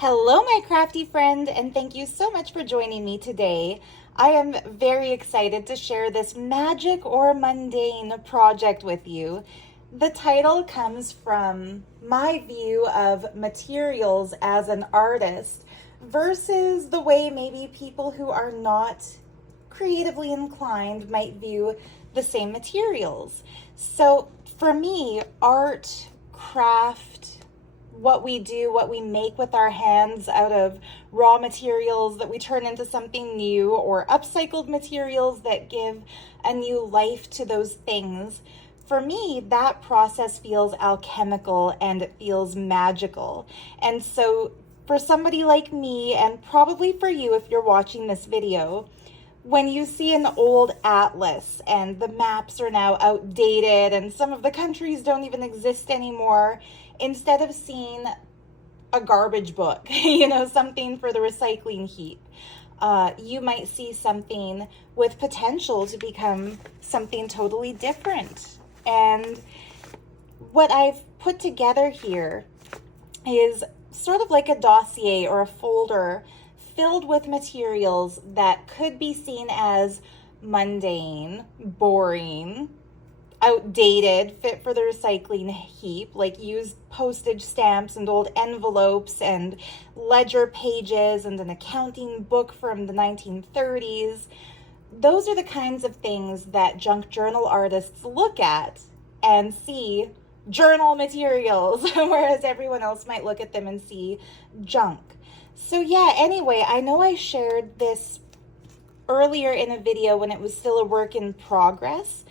Hello, my crafty friend, and thank you so much for joining me today. I am very excited to share this magic or mundane project with you. The title comes from my view of materials as an artist versus the way maybe people who are not creatively inclined might view the same materials. So for me, art, craft, what we do, what we make with our hands out of raw materials that we turn into something new, or upcycled materials that give a new life to those things. For me, that process feels alchemical and it feels magical. And so for somebody like me, and probably for you if you're watching this video, when you see an old atlas and the maps are now outdated and some of the countries don't even exist anymore, instead of seeing a garbage book, something for the recycling heap, you might see something with potential to become something totally different. And what I've put together here is sort of like a dossier or a folder filled with materials that could be seen as mundane, boring, outdated, fit for the recycling heap, like used postage stamps and old envelopes and ledger pages and an accounting book from the 1930s. Those are the kinds of things that junk journal artists look at and see journal materials, whereas everyone else might look at them and see junk. So yeah, anyway, I know I shared this earlier in a video when it was still a work in progress,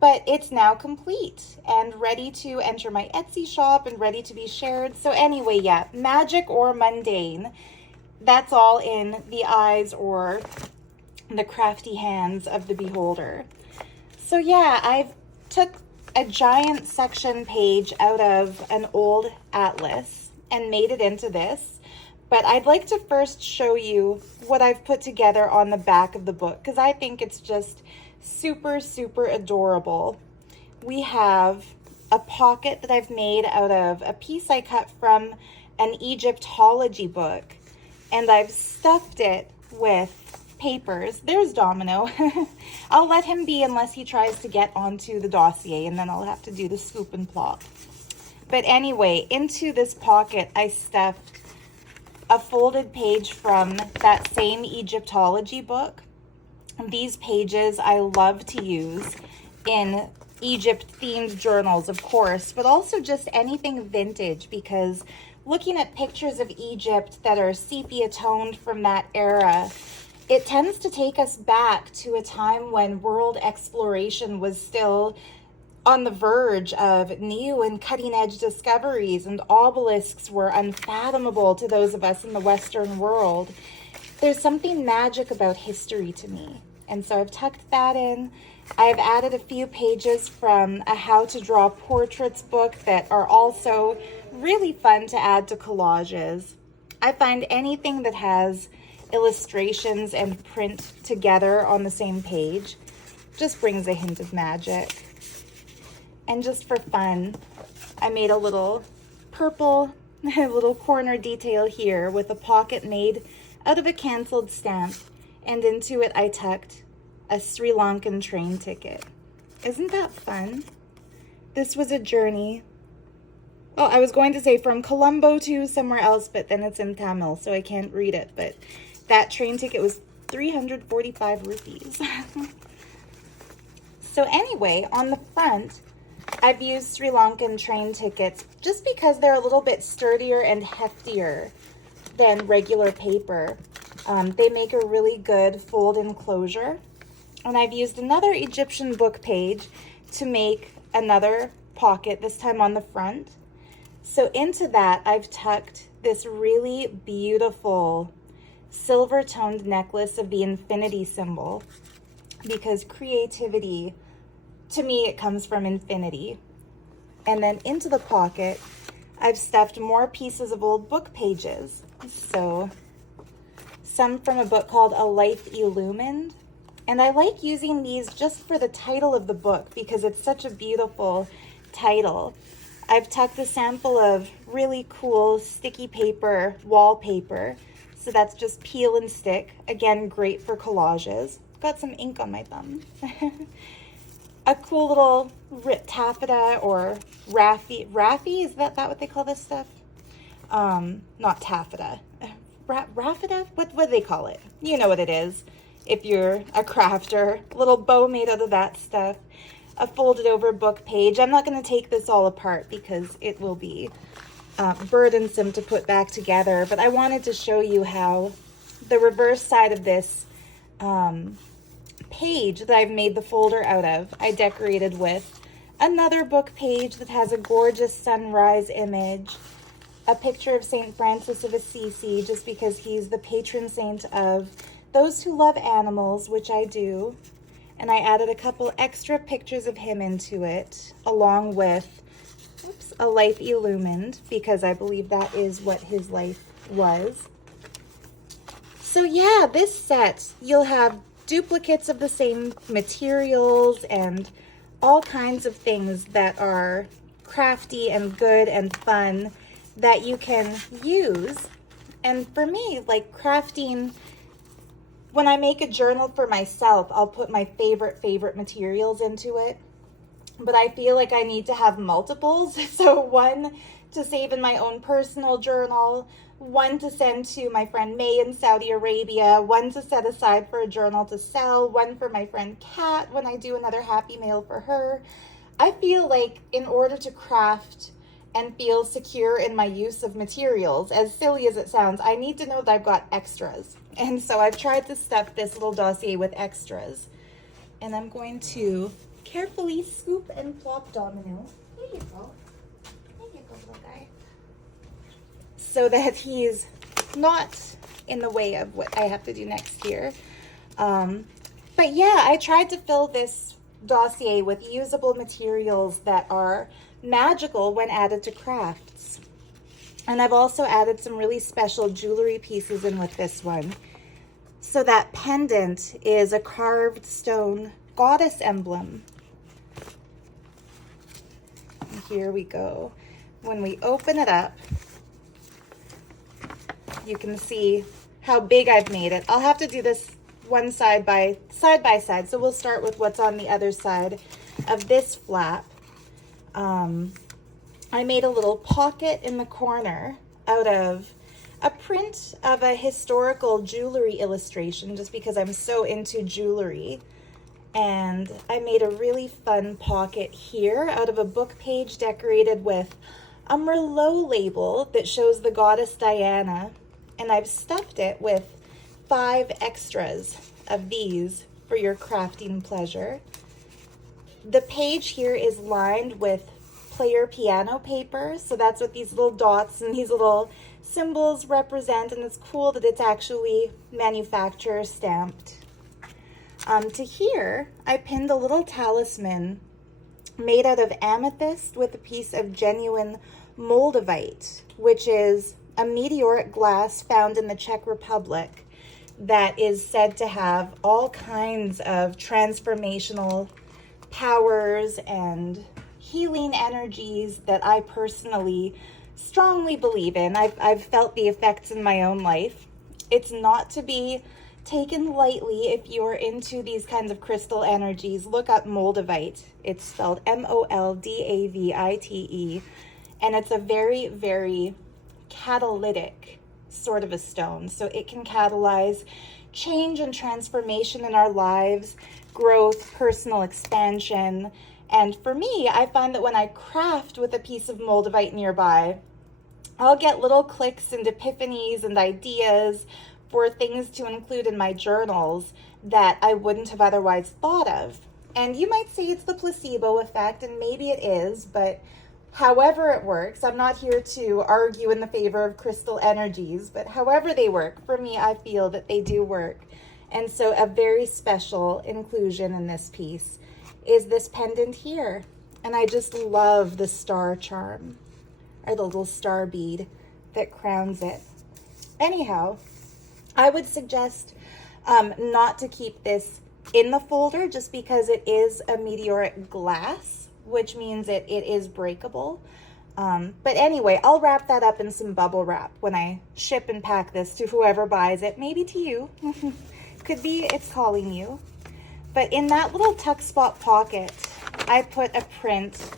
but it's now complete and ready to enter my Etsy shop and ready to be shared. So anyway, yeah, magic or mundane, that's all in the eyes or the crafty hands of the beholder. So yeah, I've took a giant section page out of an old atlas and made it into this. But I'd like to first show you what I've put together on the back of the book, because I think it's just super, super adorable. We have a pocket that I've made out of a piece I cut from an Egyptology book, and I've stuffed it with papers. There's Domino. I'll let him be unless he tries to get onto the dossier, and then I'll have to do the swoop and plop. But anyway, into this pocket I stuffed a folded page from that same Egyptology book. These pages I love to use in Egypt-themed journals, of course, but also just anything vintage, because looking at pictures of Egypt that are sepia-toned from that era, it tends to take us back to a time when world exploration was still on the verge of new and cutting-edge discoveries, and obelisks were unfathomable to those of us in the Western world. There's something magic about history to me, and so I've tucked that in. I've added a few pages from a how to draw portraits book that are also really fun to add to collages. I find anything that has illustrations and print together on the same page just brings a hint of magic. And just for fun, I made a little purple little corner detail here with a pocket made out of a canceled stamp, and into it I tucked a Sri Lankan train ticket. Isn't that fun? This was a journey. Oh, I was going to say from Colombo to somewhere else, but then it's in Tamil, so I can't read it. But that train ticket was 345 rupees. So anyway, on the front, I've used Sri Lankan train tickets just because they're a little bit sturdier and heftier than regular paper. They make a really good fold-in closure. And I've used another Egyptian book page to make another pocket, this time on the front. So into that, I've tucked this really beautiful silver-toned necklace of the infinity symbol, because creativity, to me, it comes from infinity. And then into the pocket, I've stuffed more pieces of old book pages. So some from a book called A Life Illumined. And I like using these just for the title of the book because it's such a beautiful title. I've tucked a sample of really cool sticky paper wallpaper. So that's just peel and stick. Again, great for collages. Got some ink on my thumb. A cool little taffeta or Raffy, is that what they call this stuff? Not taffeta. Raffeta? What do they call it? You know what it is if you're a crafter. A little bow made out of that stuff. A folded over book page. I'm not going to take this all apart because it will be burdensome to put back together, but I wanted to show you how the reverse side of this page that I've made the folder out of, I decorated with another book page that has a gorgeous sunrise image, a picture of St. Francis of Assisi, just because he's the patron saint of those who love animals, which I do. And I added a couple extra pictures of him into it, along with a life illumined, because I believe that is what his life was. So yeah, this set, you'll have duplicates of the same materials and all kinds of things that are crafty and good and fun that you can use. And for me, like crafting, when I make a journal for myself, I'll put my favorite materials into it. But I feel like I need to have multiples. So one to save in my own personal journal, one to send to my friend May in Saudi Arabia, one to set aside for a journal to sell, one for my friend Kat when I do another happy mail for her. I feel like in order to craft and feel secure in my use of materials, as silly as it sounds, I need to know that I've got extras. And so I've tried to stuff this little dossier with extras. And I'm going to carefully scoop and plop Domino. There you go. There you go, little guy. So that he's not in the way of what I have to do next here. But yeah, I tried to fill this dossier with usable materials that are magical when added to crafts. And I've also added some really special jewelry pieces in with this one. So that pendant is a carved stone goddess emblem. And here we go. When we open it up, you can see how big I've made it. I'll have to do this one side by side. So we'll start with what's on the other side of this flap. I made a little pocket in the corner out of a print of a historical jewelry illustration, just because I'm so into jewelry. And I made a really fun pocket here out of a book page decorated with a Merlot label that shows the goddess Diana. And I've stuffed it with 5 extras of these for your crafting pleasure. The page here is lined with player piano paper, so that's what these little dots and these little symbols represent, and it's cool that it's actually manufacturer stamped. To here, I pinned a little talisman made out of amethyst with a piece of genuine moldavite, which is a meteoric glass found in the Czech Republic that is said to have all kinds of transformational powers and healing energies that I personally strongly believe in. I've felt the effects in my own life. It's not to be taken lightly if you're into these kinds of crystal energies. Look up moldavite. It's spelled M-O-L-D-A-V-I-T-E. And it's a very, very catalytic sort of a stone. So it can catalyze change and transformation in our lives, growth, personal expansion. And for me, I find that when I craft with a piece of moldavite nearby, I'll get little clicks and epiphanies and ideas for things to include in my journals that I wouldn't have otherwise thought of. And you might say it's the placebo effect, and maybe it is, but however it works, I'm not here to argue in the favor of crystal energies, but however they work, for me, I feel that they do work. And so a very special inclusion in this piece is this pendant here. And I just love the star charm, or the little star bead that crowns it. Anyhow, I would suggest not to keep this in the folder just because it is a meteoric glass, which means it is breakable. But anyway, I'll wrap that up in some bubble wrap when I ship and pack this to whoever buys it, maybe to you. Could be it's calling you. But in that little tuck spot pocket, I put a print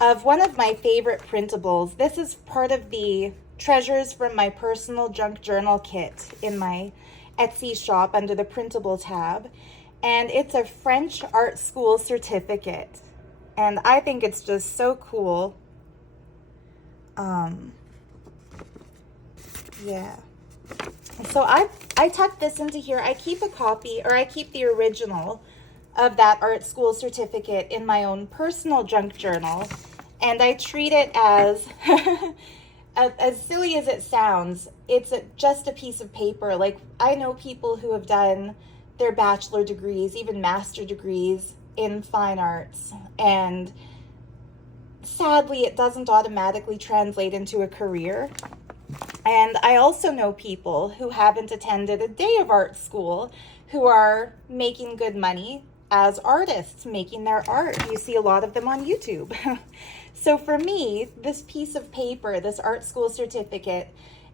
of one of my favorite printables. This is part of the treasures from my personal junk journal kit in my Etsy shop under the printable tab. And it's a French art school certificate. And I think it's just so cool. Yeah. So I tucked this into here. I keep a copy, or I keep the original of that art school certificate in my own personal junk journal. And I treat it as, as silly as it sounds, it's just a piece of paper. Like, I know people who have done their bachelor degrees, even master degrees in fine arts, and sadly, it doesn't automatically translate into a career. And I also know people who haven't attended a day of art school who are making good money as artists, making their art. You see a lot of them on YouTube. So for me, this piece of paper, this art school certificate,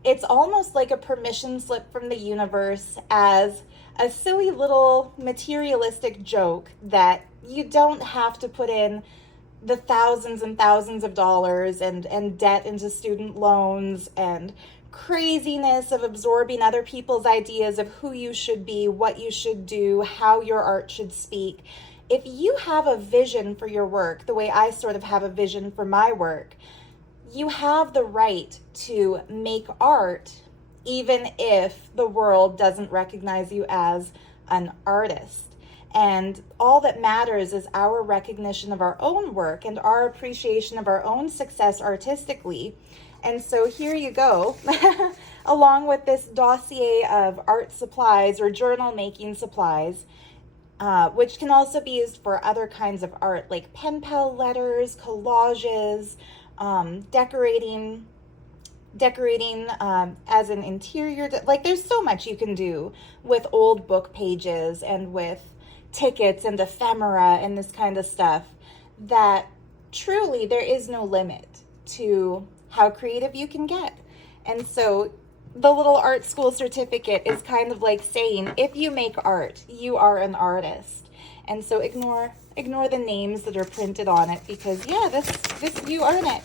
it's almost like a permission slip from the universe as a silly little materialistic joke that you don't have to put in the thousands and thousands of dollars and debt into student loans and craziness of absorbing other people's ideas of who you should be, what you should do, how your art should speak. If you have a vision for your work, the way I sort of have a vision for my work, you have the right to make art even if the world doesn't recognize you as an artist. And all that matters is our recognition of our own work and our appreciation of our own success artistically. And so here you go, along with this dossier of art supplies or journal making supplies, which can also be used for other kinds of art, like pen pal letters, collages, decorating as an interior. Like, there's so much you can do with old book pages and with tickets and ephemera and this kind of stuff, that truly there is no limit to how creative you can get. And so the little art school certificate is kind of like saying, if you make art, you are an artist. And so ignore the names that are printed on it, because yeah, this you earn it.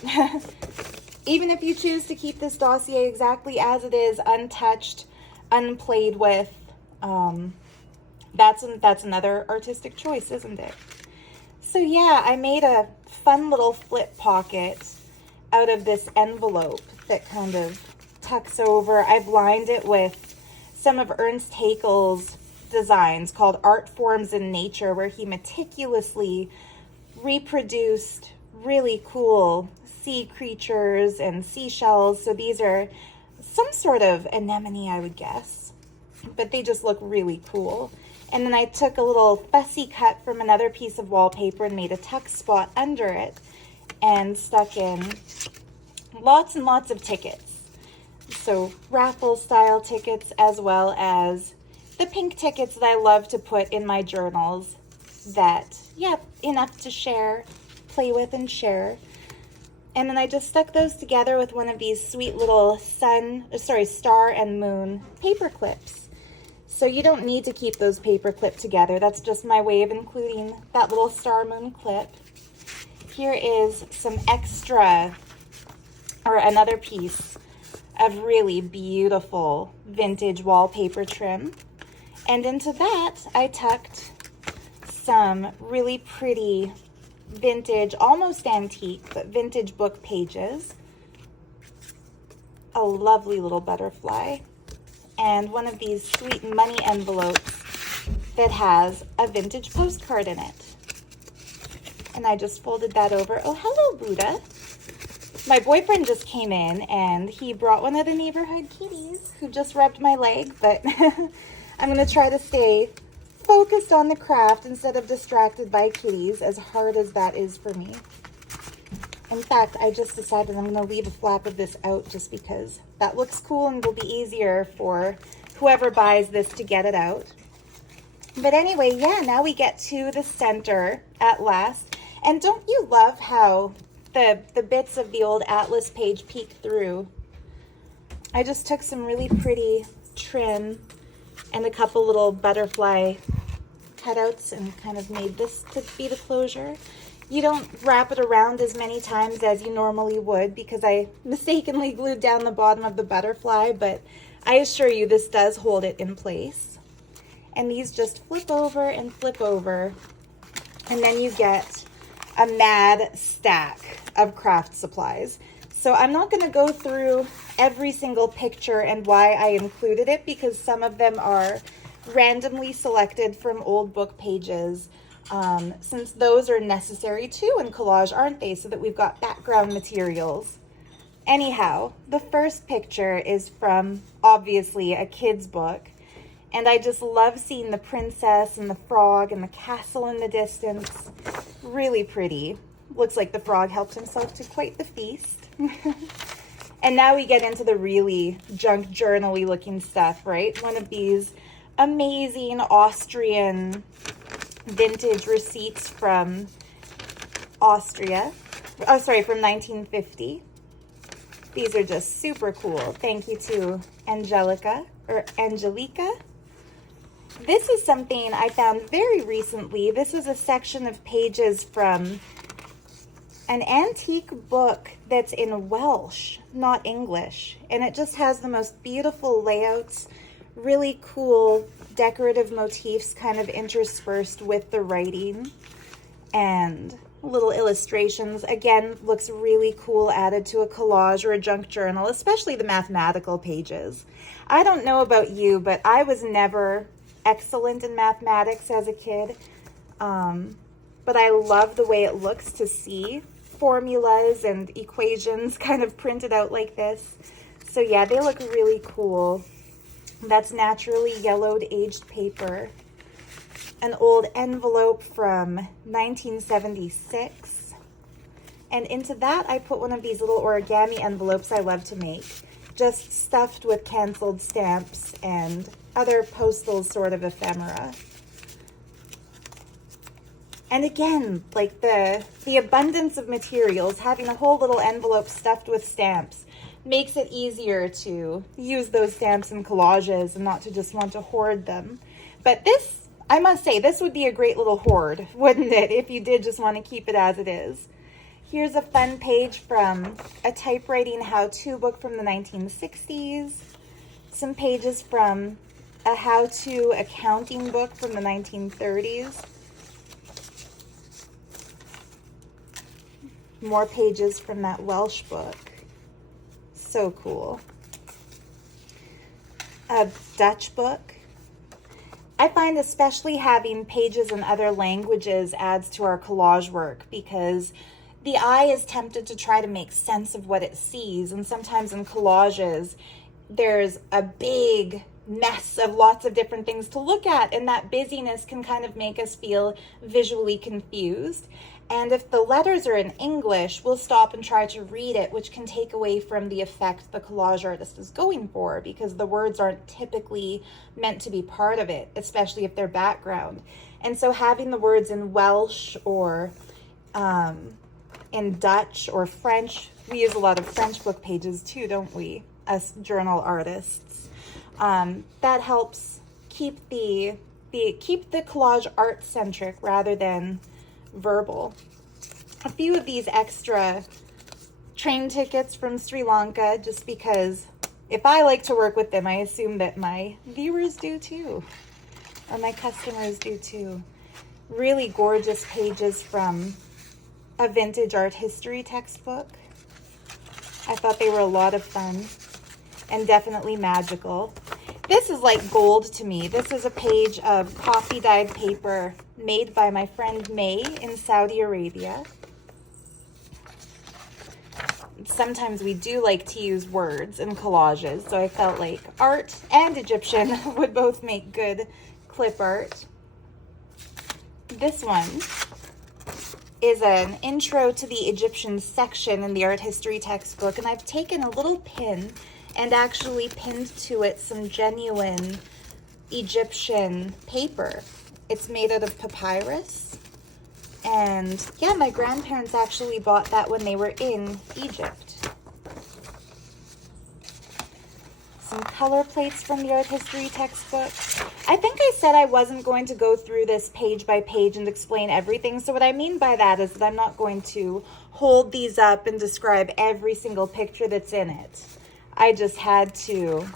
Even if you choose to keep this dossier exactly as it is, untouched, unplayed with, that's another artistic choice, isn't it? So yeah, I made a fun little flip pocket out of this envelope that kind of tucks over. I've lined it with some of Ernst Haeckel's designs called Art Forms in Nature, where he meticulously reproduced really cool sea creatures and seashells. So these are some sort of anemone, I would guess, but they just look really cool. And then I took a little fussy cut from another piece of wallpaper and made a tuck spot under it and stuck in lots and lots of tickets. So raffle style tickets, as well as the pink tickets that I love to put in my journals that, yeah, enough to share, play with and share. And then I just stuck those together with one of these sweet little star and moon paper clips. So you don't need to keep those paper clipped together. That's just my way of including that little star moon clip. Here is some extra, or another piece of really beautiful vintage wallpaper trim. And into that, I tucked some really pretty vintage, almost antique, but vintage book pages. A lovely little butterfly. And one of these sweet money envelopes that has a vintage postcard in it. And I just folded that over. Oh, hello, Buddha. My boyfriend just came in and he brought one of the neighborhood kitties who just rubbed my leg, but I'm going to try to stay focused on the craft instead of distracted by kitties, as hard as that is for me. In fact, I just decided I'm going to leave a flap of this out just because that looks cool and will be easier for whoever buys this to get it out. But anyway, yeah, now we get to the center at last. And don't you love how the bits of the old atlas page peek through. I just took some really pretty trim and a couple little butterfly cutouts and kind of made this to be the closure. You don't wrap it around as many times as you normally would because I mistakenly glued down the bottom of the butterfly, but I assure you this does hold it in place. And these just flip over and flip over, and then you get a mad stack of craft supplies. So I'm not going to go through every single picture and why I included it, because some of them are randomly selected from old book pages, since those are necessary too in collage, aren't they? So that we've got background materials. Anyhow, the first picture is from, obviously, a kid's book. And I just love seeing the princess and the frog and the castle in the distance. Really pretty. Looks like the frog helped himself to quite the feast. And now we get into the really junk journal-y looking stuff, right? One of these amazing Austrian vintage receipts from Austria. Oh, sorry, from 1950. These are just super cool. Thank you to Angelica. This is something I found very recently. This is a section of pages from an antique book that's in Welsh, not English. And it just has the most beautiful layouts, really cool decorative motifs kind of interspersed with the writing, and little illustrations. Again, looks really cool added to a collage or a junk journal, especially the mathematical pages. I don't know about you, but I was never excellent in mathematics as a kid, but I love the way it looks to see formulas and equations kind of printed out like this. So yeah, they look really cool. That's naturally yellowed aged paper. An old envelope from 1976. And into that I put one of these little origami envelopes I love to make, just stuffed with canceled stamps and other postal sort of ephemera. And again, like the abundance of materials, having a whole little envelope stuffed with stamps makes it easier to use those stamps in collages and not to just want to hoard them. But this, I must say, this would be a great little hoard, wouldn't it, if you did just want to keep it as it is. Here's a fun page from a typewriting how-to book from the 1960s. Some pages from a how-to accounting book from the 1930s. More pages from that Welsh book. So cool. A Dutch book. I find especially having pages in other languages adds to our collage work, because the eye is tempted to try to make sense of what it sees, and sometimes in collages there's a big mess of lots of different things to look at, and that busyness can kind of make us feel visually confused. And if the letters are in English, we'll stop and try to read it, which can take away from the effect the collage artist is going for, because the words aren't typically meant to be part of it, especially if they're background. And so having the words in Welsh or in Dutch or French, we use a lot of French book pages too, don't we, as journal artists? That helps keep the collage art-centric rather than verbal. A few of these extra train tickets from Sri Lanka, just because if I like to work with them, I assume that my viewers do too, or my customers do too. Really gorgeous pages from a vintage art history textbook. I thought they were a lot of fun and definitely magical. This is like gold to me. This is a page of coffee dyed paper made by my friend May in Saudi Arabia. Sometimes we do like to use words in collages, so I felt like art and Egyptian would both make good clip art. This one is an intro to the Egyptian section in the art history textbook, and I've taken a little pin and actually pinned to it some genuine Egyptian paper. It's made out of papyrus. And yeah, my grandparents actually bought that when they were in Egypt. Some color plates from the art history textbook. I think I said I wasn't going to go through this page by page and explain everything. So what I mean by that is that I'm not going to hold these up and describe every single picture that's in it. I just had to.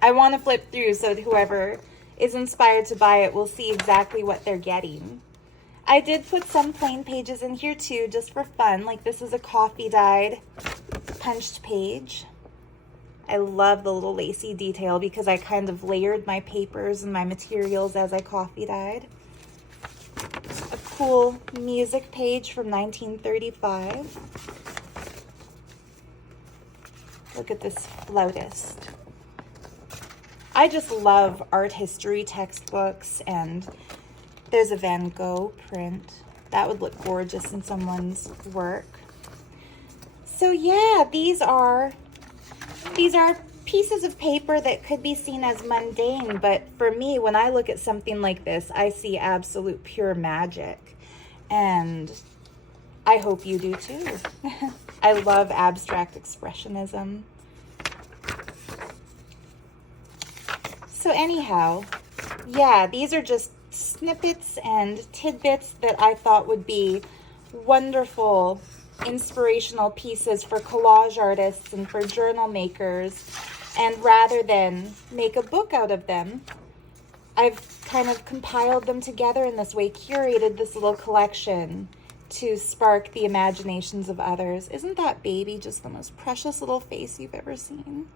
I want to flip through so that whoever is inspired to buy it will see exactly what they're getting. I did put some plain pages in here too, just for fun. Like this is a coffee dyed punched page. I love the little lacy detail because I kind of layered my papers and my materials as I coffee dyed. A cool music page from 1935. Look at this flautist. I just love art history textbooks, and there's a Van Gogh print. That would look gorgeous in someone's work. So yeah, these are pieces of paper that could be seen as mundane, but for me, when I look at something like this, I see absolute pure magic. And I hope you do too. I love abstract expressionism. So anyhow, yeah, these are just snippets and tidbits that I thought would be wonderful inspirational pieces for collage artists and for journal makers. And rather than make a book out of them, I've kind of compiled them together in this way, curated this little collection to spark the imaginations of others. Isn't that baby just the most precious little face you've ever seen?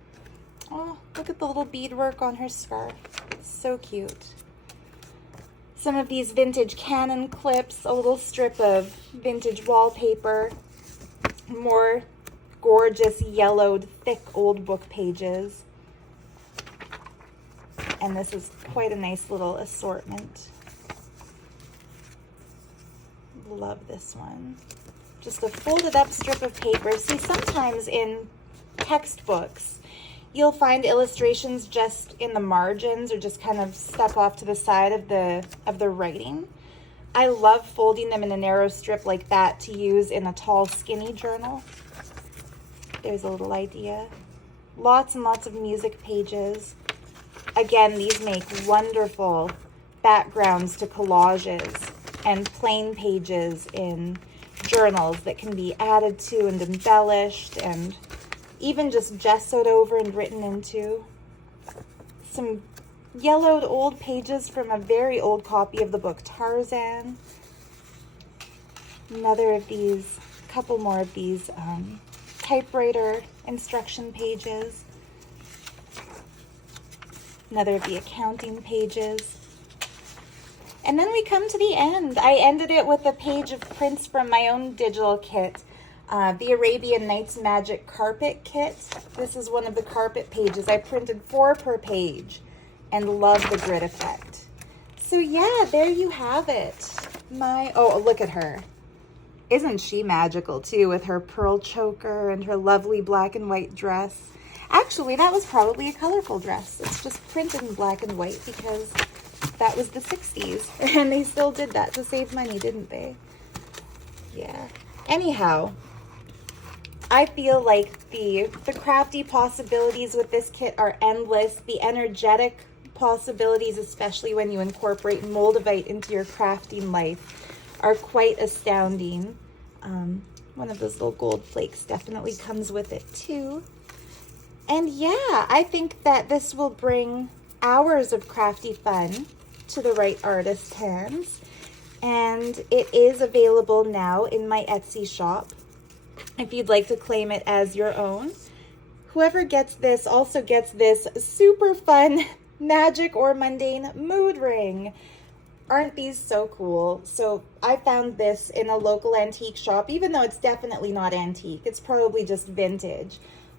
Oh, look at the little beadwork on her scarf. It's so cute. Some of these vintage Canon clips, a little strip of vintage wallpaper, more gorgeous yellowed thick old book pages. And this is quite a nice little assortment. Love this one. Just a folded up strip of paper. See, sometimes in textbooks, you'll find illustrations just in the margins or just kind of stuck off to the side of the writing. I love folding them in a narrow strip like that to use in a tall, skinny journal. There's a little idea. Lots and lots of music pages. Again, these make wonderful backgrounds to collages and plain pages in journals that can be added to and embellished and even just gessoed over and written into. Some yellowed old pages from a very old copy of the book Tarzan. Another of these, a couple more of these typewriter instruction pages. Another of the accounting pages. And then we come to the end. I ended it with a page of prints from my own digital kit. The Arabian Nights Magic Carpet Kit. This is one of the carpet pages. I printed 4 per page and love the grid effect. So yeah, there you have it. Oh, look at her. Isn't she magical too, with her pearl choker and her lovely black and white dress? Actually, that was probably a colorful dress. It's just printed in black and white because that was the 60s. And they still did that to save money, didn't they? Yeah. Anyhow, I feel like the crafty possibilities with this kit are endless. The energetic possibilities, especially when you incorporate Moldavite into your crafting life, are quite astounding. One of those little gold flakes definitely comes with it too. And yeah, I think that this will bring hours of crafty fun to the right artist's hands. And it is available now in my Etsy shop if you'd like to claim it as your own. Whoever gets this also gets this super fun magic or mundane mood ring. Aren't these so cool? So I found this in a local antique shop, even though it's definitely not antique. It's probably just vintage.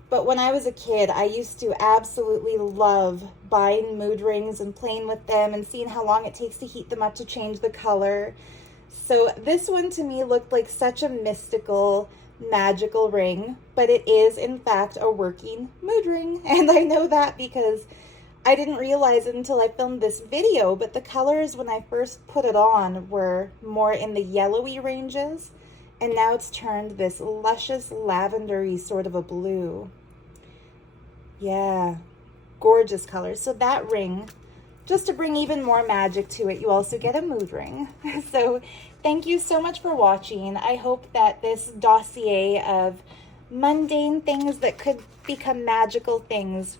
But when I was a kid, I used to absolutely love buying mood rings and playing with them and seeing how long it takes to heat them up to change the color. So this one to me looked like such a mystical, magical ring, but it is in fact a working mood ring. And I know that because I didn't realize it until I filmed this video, but the colors when I first put it on were more in the yellowy ranges, and now it's turned this luscious lavendery sort of a blue. Yeah, gorgeous colors. So that ring, just to bring even more magic to it, you also get a mood ring. So thank you so much for watching. I hope that this dossier of mundane things that could become magical things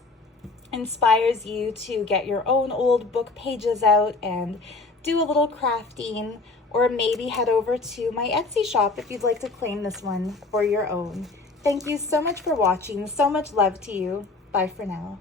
inspires you to get your own old book pages out and do a little crafting, or maybe head over to my Etsy shop if you'd like to claim this one for your own. Thank you so much for watching. So much love to you. Bye for now.